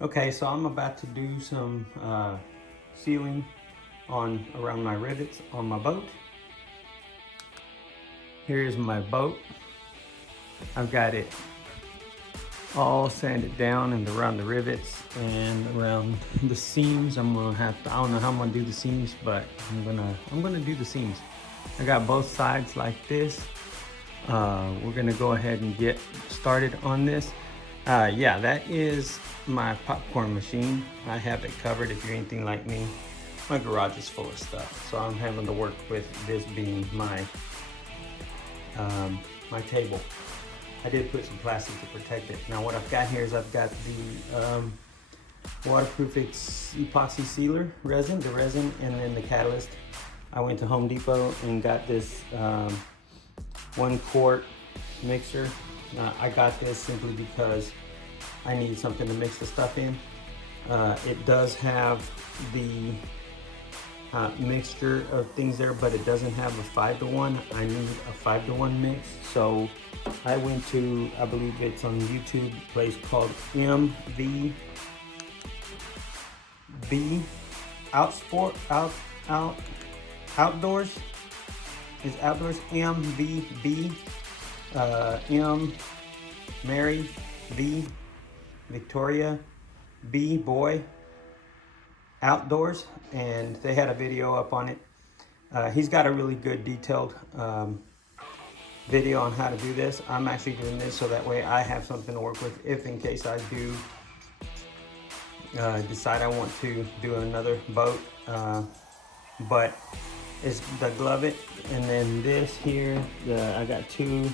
Okay, so I'm about to do some sealing around my rivets on my boat. Here's my boat. I've got it all sanded down and around the rivets and around the seams. I don't know how I'm gonna do the seams, but I'm gonna do the seams. I got both sides like this. We're gonna go ahead and get started on this. Yeah, that is my popcorn machine. I have it covered. If you're anything like me, my garage is full of stuff, so I'm having to work with this being my my table. I did put some plastic to protect it. Now what I've got here is I've got the waterproof epoxy sealer resin, the resin, and then the catalyst. I went to Home Depot and got this 1 quart mixer. I got this simply because I need something to mix the stuff in. It does have the mixture of things there, but it doesn't have a 5-to-1. I need a 5-to-1 mix. So I went to, I believe it's on YouTube, a place called MVB Outdoors. Is outdoors MVB M Mary V Victoria B Boy Outdoors, and they had a video up on it. He's got a really good detailed video on how to do this. I'm actually doing this so that way I have something to work with if in case I do decide I want to do another boat. But it's the Gluvit, and then this here, I got 2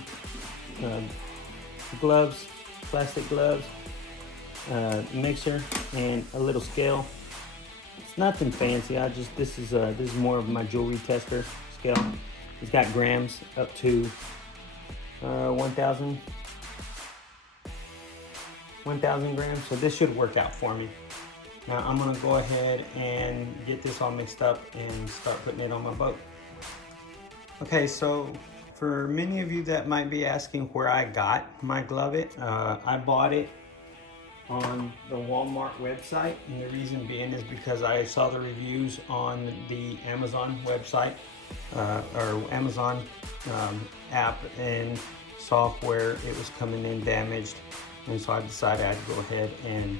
gloves, plastic gloves, mixer, and a little scale. It's nothing fancy. This is more of my jewelry tester scale. It's got grams up to 1,000 grams. So this should work out for me. Now I'm gonna go ahead and get this all mixed up and start putting it on my boat. Okay, so for many of you that might be asking where I got my Gluvit, I bought it on the Walmart website, and the reason being is because I saw the reviews on the Amazon website or Amazon app and saw where it was coming in damaged, and so I decided I'd go ahead and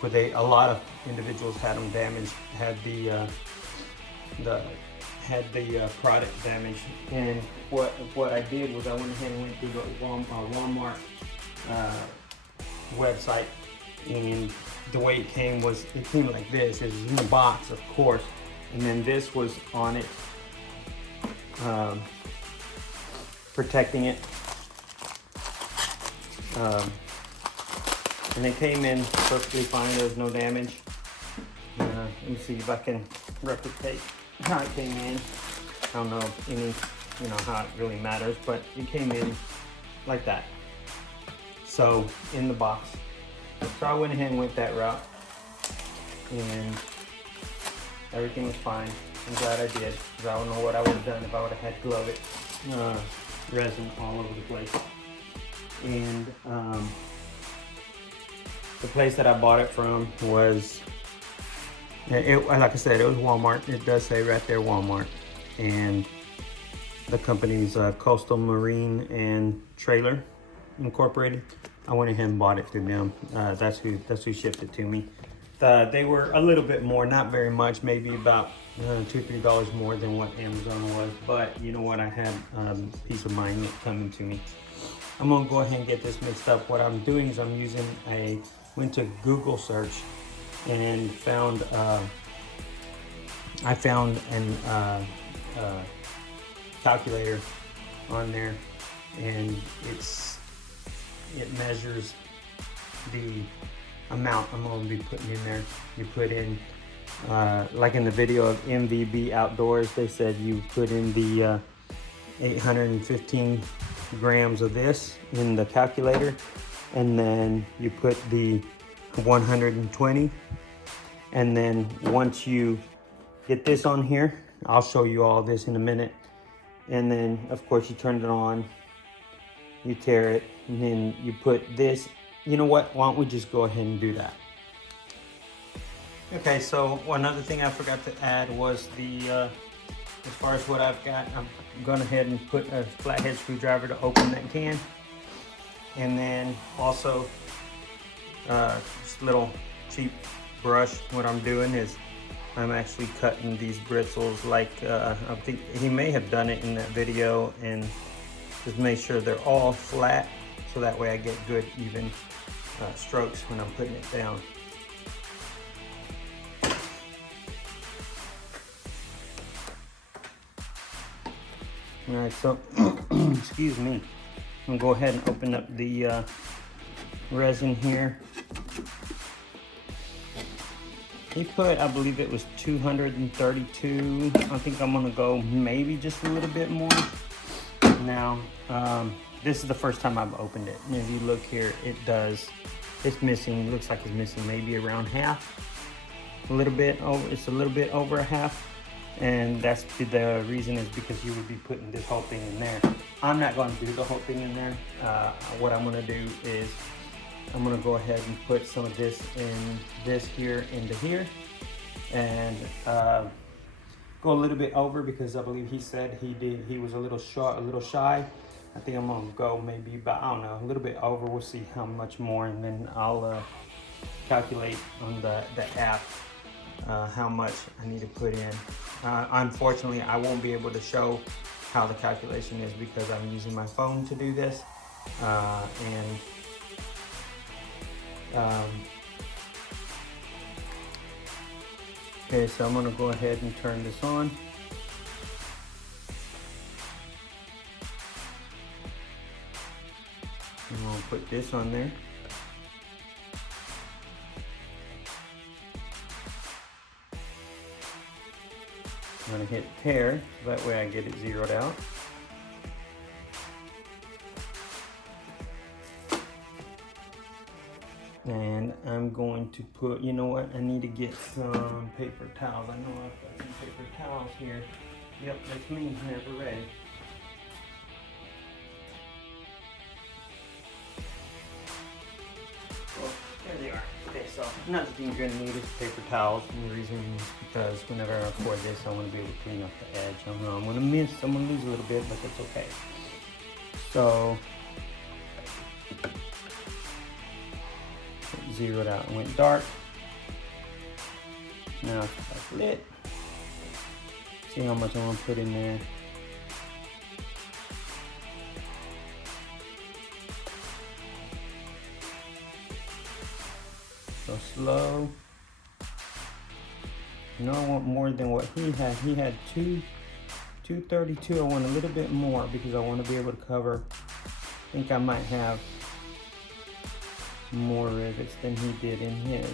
but a lot of individuals had them damaged, had the product damaged, and what I did was I went ahead and went through the Walmart website, and the way it came like this. It was in the box, of course, and then this was on it, protecting it. And it came in perfectly fine. There was no damage. Let me see if I can replicate how it came in. I don't know how it really matters, but it came in like that. So in the box. So I went ahead and went that route, and everything was fine. I'm glad I did, because I don't know what I would have done if I would have had Gluvit resin all over the place. And the place that I bought it from was, like I said, it was Walmart. It does say right there Walmart, and the company's Coastal Marine and Trailer Incorporated. I went ahead and bought it through them. That's who shipped it to me. They were a little bit more, not very much, maybe about $2-3 more than what Amazon was, but you know what, I had peace of mind coming to me. I'm gonna go ahead and get this mixed up. What I'm doing is I'm using went to Google search and found I found an calculator on there, and it measures the amount I'm going to be putting in there. You put in like in the video of MVB Outdoors, they said you put in the 815 grams of this in the calculator, and then you put the 120, and then once you get this on here, I'll show you all this in a minute, and then of course you turn it on, you tear it, and then you put this. You know what, why don't we just go ahead and do that? Okay, so another thing I forgot to add was the, as far as what I've got, I'm going ahead and put a flathead screwdriver to open that can. And then also, this little cheap brush, what I'm doing is I'm actually cutting these bristles like, I think he may have done it in that video, and just make sure they're all flat so that way I get good even strokes when I'm putting it down. All right, so excuse me. I'm gonna go ahead and open up the resin here. He put, I believe it was 232. I think I'm gonna go maybe just a little bit more. Now, this is the first time I've opened it. And if you look here, it's missing, looks like it's missing maybe around half. A little bit over, it's a little bit over a half. And that's the reason is because you would be putting this whole thing in there. I'm not going to do the whole thing in there. What I'm going to do is I'm going to go ahead and put some of this in this here into here, and go a little bit over because I believe he said he was a little short, a little shy. I think I'm going to go maybe about, I don't know, a little bit over. We'll see how much more, and then I'll calculate on the app how much I need to put in. Unfortunately, I won't be able to show how the calculation is because I'm using my phone to do this. Okay, so I'm gonna go ahead and turn this on. I'm gonna put this on there. I'm gonna hit pair, so that way I get it zeroed out. And I'm going to put, you know what, I need to get some paper towels. I know I've got some paper towels here. Yep, that's me, never ready. Well, there they are. Okay, so another thing you're gonna need is paper towels. And the reason is because whenever I record this, I wanna be able to clean up the edge. I know I'm gonna lose a little bit, but that's okay. So, zeroed out and went dark. Now it's lit. See how much I want to put in there. So slow. You know, I want more than what he had. He had 232. I want a little bit more because I want to be able to cover. I think I might have more rivets than he did in his.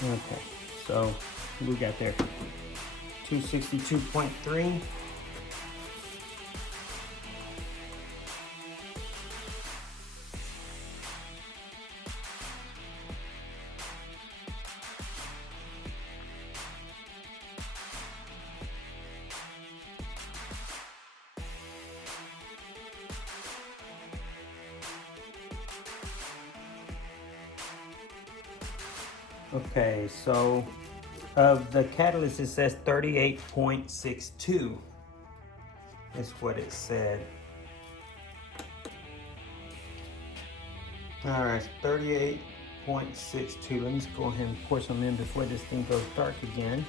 Okay, so we got there 262.3. Okay, so of the catalyst, it says 38.62 is what it said. All right, 38.62. Let me just go ahead and pour some in before this thing goes dark again.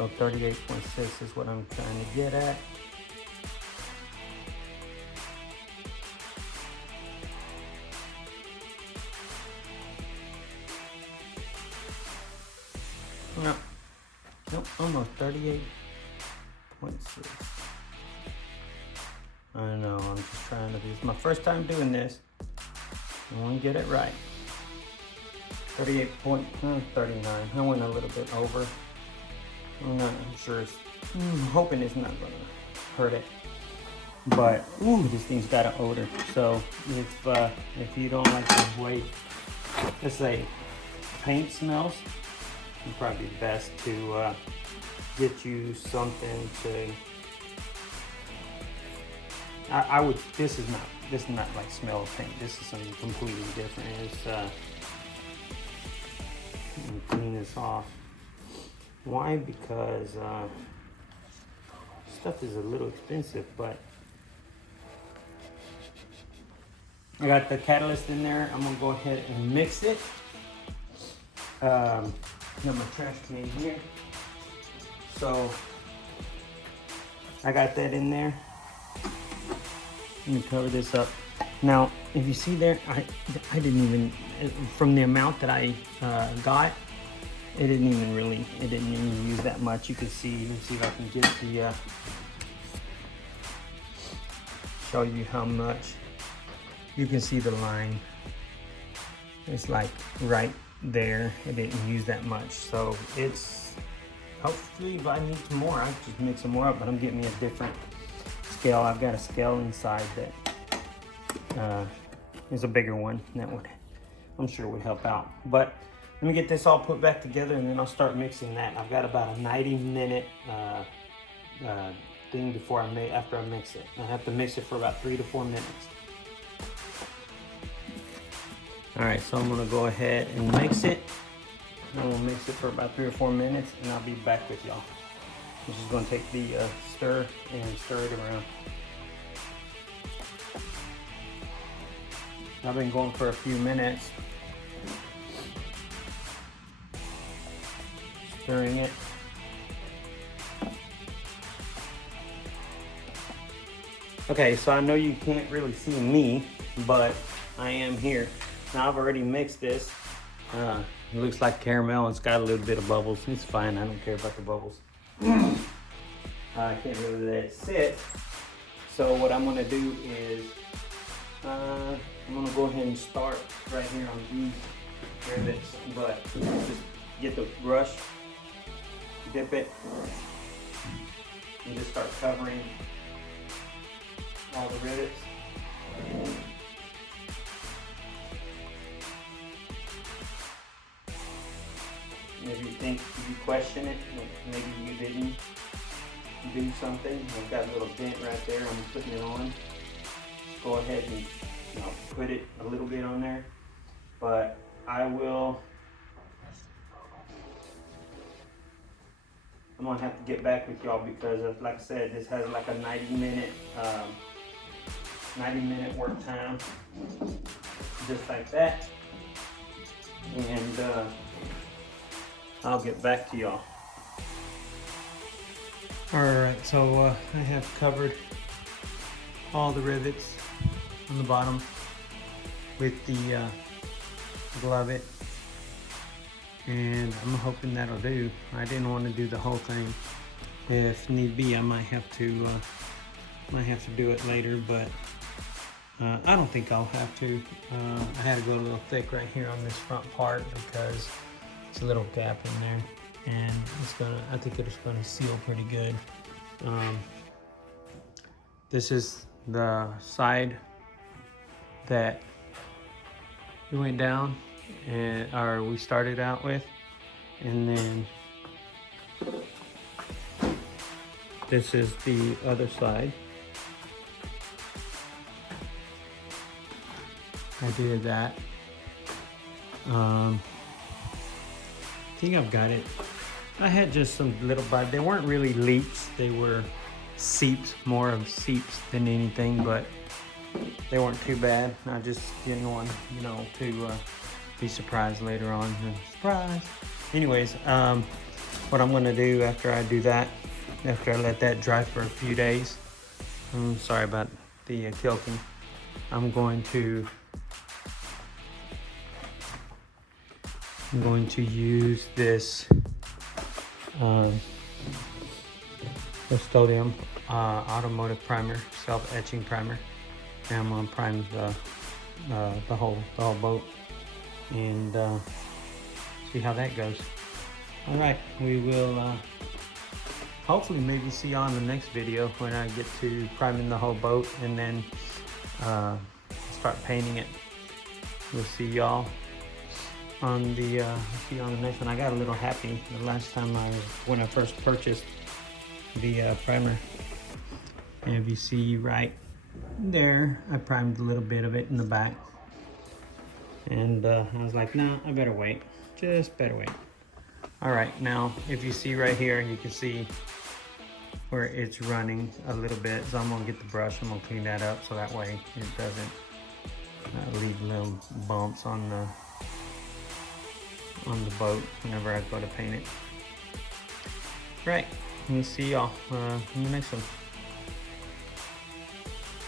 So 38.6 is what I'm trying to get at. No, nope, almost 38.6. I know, I'm just trying to, this is my first time doing this. I want to get it right. 38.39. I went a little bit over. I'm not sure. I'm hoping it's not gonna hurt it. But ooh, this thing's got an odor. So if you don't like the way, let's say, paint smells, it's probably best to get you something to. I would. This is not like smell of paint. This is something completely different. It's let me clean this off. Why? Because stuff is a little expensive, but I got the catalyst in there. I'm gonna go ahead and mix it. Got my trash can here. So I got that in there. Let me cover this up. Now, if you see there, I didn't even, from the amount that I got, it didn't even use that much. You can see, let me see if I can get the, show you how much. You can see the line. It's like right there. It didn't use that much. So it's, hopefully if I need some more, I can just mix some more up, but I'm getting me a different scale. I've got a scale inside that is a bigger one. That would, I'm sure would help out. But let me get this all put back together and then I'll start mixing that. I've got about a 90-minute thing before after I mix it. I have to mix it for about 3 to 4 minutes. All right, so I'm gonna go ahead and mix it. I'm gonna mix it for about 3 or 4 minutes and I'll be back with y'all. I'm just gonna take the stir and stir it around. I've been going for a few minutes. Stirring it. Okay, so I know you can't really see me, but I am here. Now I've already mixed this. It looks like caramel. It's got a little bit of bubbles. It's fine. I don't care about the bubbles. I can't really let it sit. So what I'm gonna do is I'm gonna go ahead and start right here on these rivets, but just get the brush, dip it, and just start covering all the rivets. Maybe you think, if you question it, maybe you didn't do something. I've got a little dent right there. I'm putting it on. Just go ahead and put it a little bit on there. But I'm gonna have to get back with y'all because, like I said, this has like a 90-minute work time, just like that. And I'll get back to y'all. Alright, so I have covered all the rivets on the bottom with the Gluvit, and I'm hoping that'll do. I didn't want to do the whole thing. If need be, I might have to do it later, but I don't think I'll have to. I had to go a little thick right here on this front part because it's a little gap in there, and I think it's gonna seal pretty good. This is the side that we went down or we started out with, and then this is the other side. I did that. I think I've got it. I had just some little bite. They weren't really leaks. They were seeps, more of seeps than anything, but they weren't too bad. I just didn't want, to be surprised later on. Surprise. Anyways, what I'm gonna do after I do that, after I let that dry for a few days, I'm sorry about the tilting, I'm going to use this Rust-Oleum automotive primer, self-etching primer, and I'm gonna prime the whole boat and see how that goes. All right, we will hopefully maybe see you on the next video when I get to priming the whole boat and then start painting it. We'll see y'all on the next one. I got a little happy the last time when I first purchased the primer. And if you see right there, I primed a little bit of it in the back. And I was like, nah, I better wait. Just better wait. All right, now if you see right here, you can see where it's running a little bit. So I'm gonna get the brush, I'm gonna clean that up so that way it doesn't leave little bumps on the boat whenever I go to paint it. Right, we'll see y'all in the next one.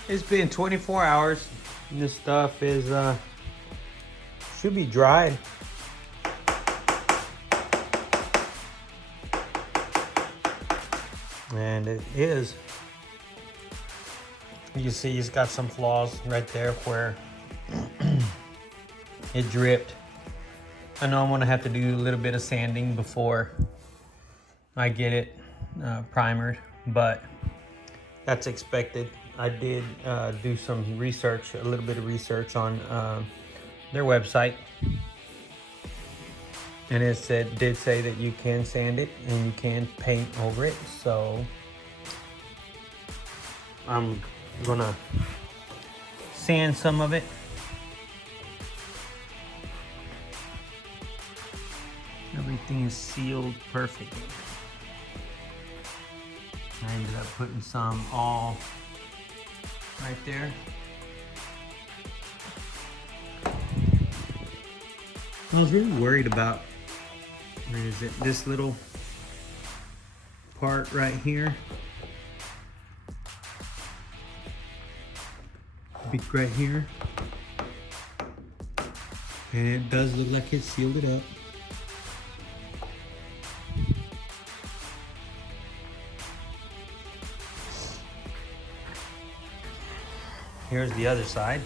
It's been 24 hours. This stuff is should be dried. And it is. You see it's got some flaws right there where it dripped. I know I'm gonna have to do a little bit of sanding before I get it primered, but that's expected. I did do some research, a little bit of research on their website, and it did say that you can sand it and you can paint over it. So I'm gonna sand some of it. Everything is sealed perfectly. I ended up putting some all right there. I was really worried about, where is it? This little part right here. Big right here. And it does look like it sealed it up. Here's the other side.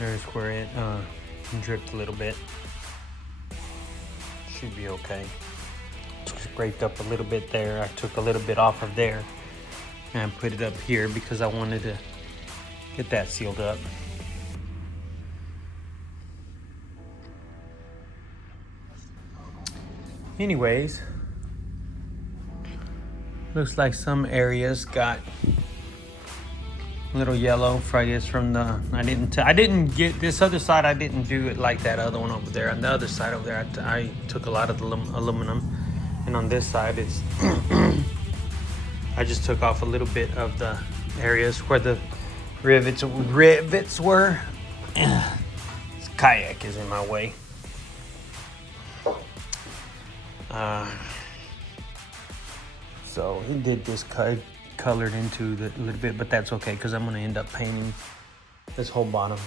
There's where it dripped a little bit. Should be okay. Scraped up a little bit there. I took a little bit off of there and put it up here because I wanted to get that sealed up. Anyways, looks like some areas got a little yellow, I guess from the, I didn't get this other side. I didn't do it like that other one over there. On the other side over there, I took a lot of the aluminum, and on this side it's I just took off a little bit of the areas where the rivets were. This kayak is in my way. So he did this colored into the a little bit, but that's okay because I'm gonna end up painting this whole bottom.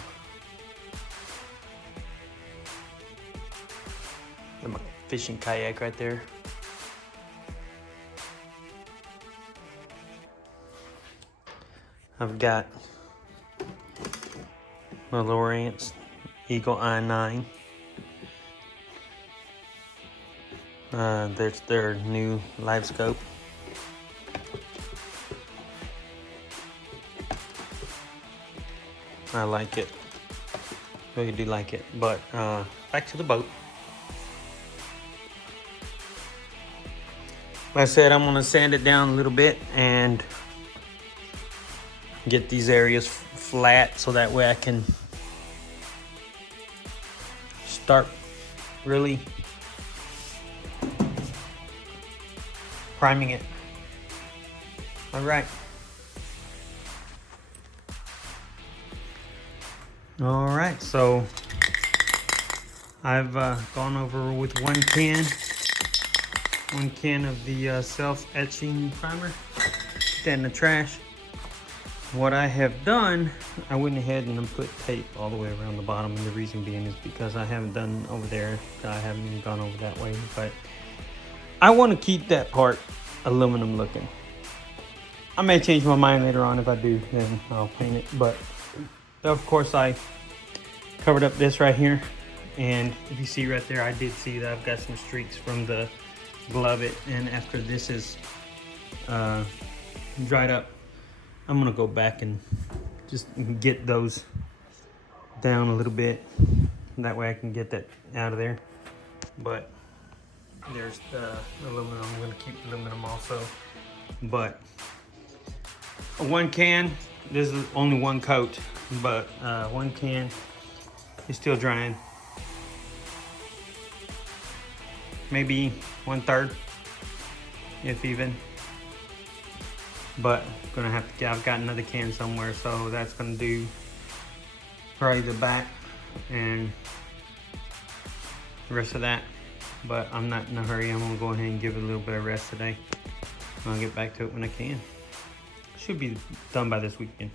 Got my fishing kayak right there. I've got my Lowrance Eagle i9. There's their new live scope. I like it. Really do like it. But back to the boat. Like I said, I'm gonna sand it down a little bit and get these areas flat so that way I can start really priming it. All right. All right, so I've gone over with one can of the self-etching primer. Put that in the trash. What I have done, I went ahead and put tape all the way around the bottom, and the reason being is because I haven't done over there. I haven't even gone over that way, but I want to keep that part aluminum looking. I may change my mind later on. If I do, then I'll paint it. But of course, I covered up this right here, and if you see right there, I did see that I've got some streaks from the Gluvit, and after this is dried up, I'm gonna go back and just get those down a little bit. That way I can get that out of there. But there's the aluminum. I'm gonna keep aluminum also. But one can, this is only one coat, but one can is still drying. Maybe 1/3, if even. But gonna have to, I've got another can somewhere, so that's gonna do probably the back and the rest of that. But I'm not in a hurry. I'm gonna go ahead and give it a little bit of rest today. I'll get back to it when I can. Should be done by this weekend.